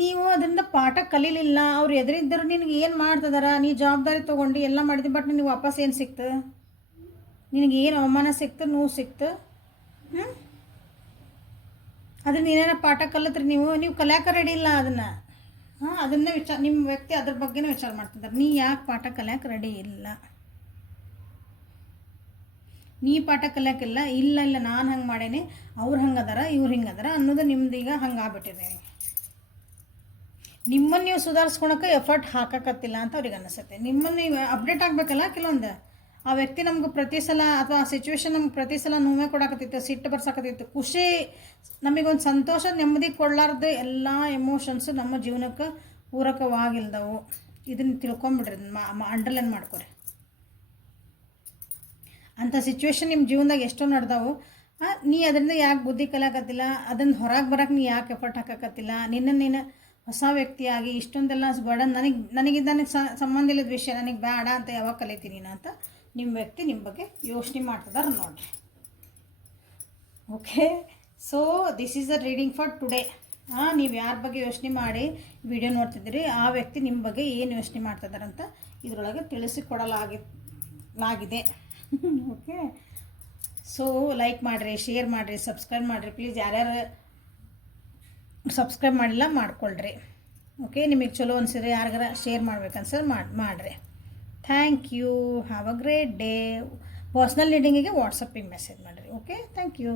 ನೀವು ಅದರಿಂದ ಪಾಠ ಕಲೀಲಿಲ್ಲ, ಅವ್ರು ಎದುರಿದ್ದರು ನಿನಗೆ ಏನು ಮಾಡ್ತಿದಾರ? ನೀ ಜವಾಬ್ದಾರಿ ತೊಗೊಂಡು ಎಲ್ಲ ಮಾಡಿದ್ವಿ ಬಟ್ ನಿನಗೆ ವಾಪಸ್ ಏನು ಸಿಕ್ತು? ನಿನಗೆ ಏನು ಅವಮಾನ ಸಿಕ್ತು, ನೋವು ಸಿಕ್ತು? ಹ್ಞೂ ಅದನ್ನ ಏನಾರ ಪಾಠ ಕಲಿತ್ರಿ ನೀವು ನೀವು ಕಲಿಯಾಕ ರೆಡಿ ಇಲ್ಲ ಅದನ್ನು. ಹಾಂ, ಅದನ್ನೇ ವಿಚಾರ ನಿಮ್ಮ ವ್ಯಕ್ತಿ ಅದ್ರ ಬಗ್ಗೆನೇ ವಿಚಾರ ಮಾಡ್ತಿದ್ದಾರೆ. ನೀ ಯಾಕೆ ಪಾಠ ಕಲಿಯಾಕ ರೆಡಿ ಇಲ್ಲ? ನೀ ಪಾಠ ಕಲಿಯಾಕಿಲ್ಲ ಇಲ್ಲ ಇಲ್ಲ ನಾನು ಹಂಗೆ ಮಾಡೇನಿ, ಅವ್ರು ಹಂಗೆ ಅದಾರ ಇವ್ರು ಹಿಂಗೆ ಅದಾರ ಅನ್ನೋದು ನಿಮ್ದು ಈಗ ಹಂಗೆ ಆಗ್ಬಿಟ್ಟಿದೆ ನಿಮ್ಮನ್ನು ನೀವು ಸುಧಾರಿಸ್ಕೊಳಕ್ಕೆ ಎಫರ್ಟ್ ಹಾಕಕತ್ತಿಲ್ಲ ಅಂತ ಅವ್ರಿಗೆ ಅನಿಸುತ್ತೆ. ನಿಮ್ಮನ್ನು ಅಪ್ಡೇಟ್ ಆಗಬೇಕಲ್ಲ ಕೆಲವೊಂದು? ಆ ವ್ಯಕ್ತಿ ನಮ್ಗೆ ಪ್ರತಿ ಸಲ ಅಥವಾ ಆ ಸಿಚುವೇಶನ್ ನಮ್ಗೆ ಪ್ರತಿ ಸಲ ನೋವೇ ಕೊಡಕತ್ತಿತ್ತು, ಸಿಟ್ಟು ಬರ್ಸಾಕತ್ತಿತ್ತು. ಖುಷಿ, ನಮಗೊಂದು ಸಂತೋಷ, ನೆಮ್ಮದಿ ಕೊಡ್ಲಾರ್ದು ಎಲ್ಲ ಎಮೋಷನ್ಸು ನಮ್ಮ ಜೀವನಕ್ಕೆ ಪೂರಕವಾಗಿಲ್ದವು. ಇದನ್ನು ತಿಳ್ಕೊಂಬಿಡ್ರಿ ಅಂಡರ್ಲೈನ್ ಮಾಡ್ಕೊರಿ. ಅಂಥ ಸಿಚುವೇಶನ್ ನಿಮ್ಮ ಜೀವನದಾಗ ಎಷ್ಟೋ ನಡೆದವು. ನೀ ಅದರಿಂದ ಯಾಕೆ ಬುದ್ಧಿ ಕಲಿಯಾಕತ್ತಿಲ್ಲ? ಅದನ್ನು ಹೊರಗೆ ಬರೋಕೆ ನೀ ಯಾಕೆ ಎಫರ್ಟ್ ಹಾಕಕತ್ತಿಲ್ಲ? ನಿನ್ನ ನೀನು ಹೊಸ ವ್ಯಕ್ತಿಯಾಗಿ ಇಷ್ಟೊಂದೆಲ್ಲ ಬೇಡ, ನನಗೆ ನನಗೆ ನನಗೆ ಸಂಬಂಧ ಇಲ್ಲದ ವಿಷಯ, ನನಗೆ ಬೇಡ ಅಂತ ಯಾವಾಗ ಕಲಿತೀನಿ ಅಂತ ನಿಮ್ಮ ವ್ಯಕ್ತಿ ನಿಮ್ಮ ಬಗ್ಗೆ ಯೋಚನೆ ಮಾಡ್ತಿದಾರೆ ನೋಡಿರಿ. Okay so this is a reading for today ಹಾಂ ನೀವು ಯಾರ ಬಗ್ಗೆ ಯೋಚನೆ ಮಾಡಿ ವಿಡಿಯೋ ನೋಡ್ತಿದ್ದೀರಿ, ಆ ವ್ಯಕ್ತಿ ನಿಮ್ಮ ಬಗ್ಗೆ ಏನು ಯೋಚನೆ ಮಾಡ್ತಿದ್ದಾರಂತ ಇದರೊಳಗೆ ತಿಳಿಸಿಕೊಡಲಾಗಿ ಆಗಿದೆ ಓಕೆ ಸೊ ಲೈಕ್ ಮಾಡಿರಿ ಶೇರ್ ಮಾಡಿರಿ ಸಬ್ಸ್ಕ್ರೈಬ್ ಮಾಡಿರಿ ಪ್ಲೀಸ್ ಯಾರ್ಯಾರು ಸಬ್ಸ್ಕ್ರೈಬ್ ಮಾಡಿಲ್ಲ, ಮಾಡ್ಕೊಳ್ರಿ. ಓಕೆ ನಿಮಗೆ ಚಲೋ ಅನ್ಸಿದ್ರೆ ಯಾರಿಗಾರ ಶೇರ್ ಮಾಡ್ಬೇಕನ್ಸರ್ ಮಾಡಿ, ಮಾಡಿರಿ. Thank you have a great day personal ರೀಡಿಂಗಿಗೆ ವಾಟ್ಸಪ್ಪಿಗೆ ಮೆಸೇಜ್ ಮಾಡಿರಿ. Okay thank you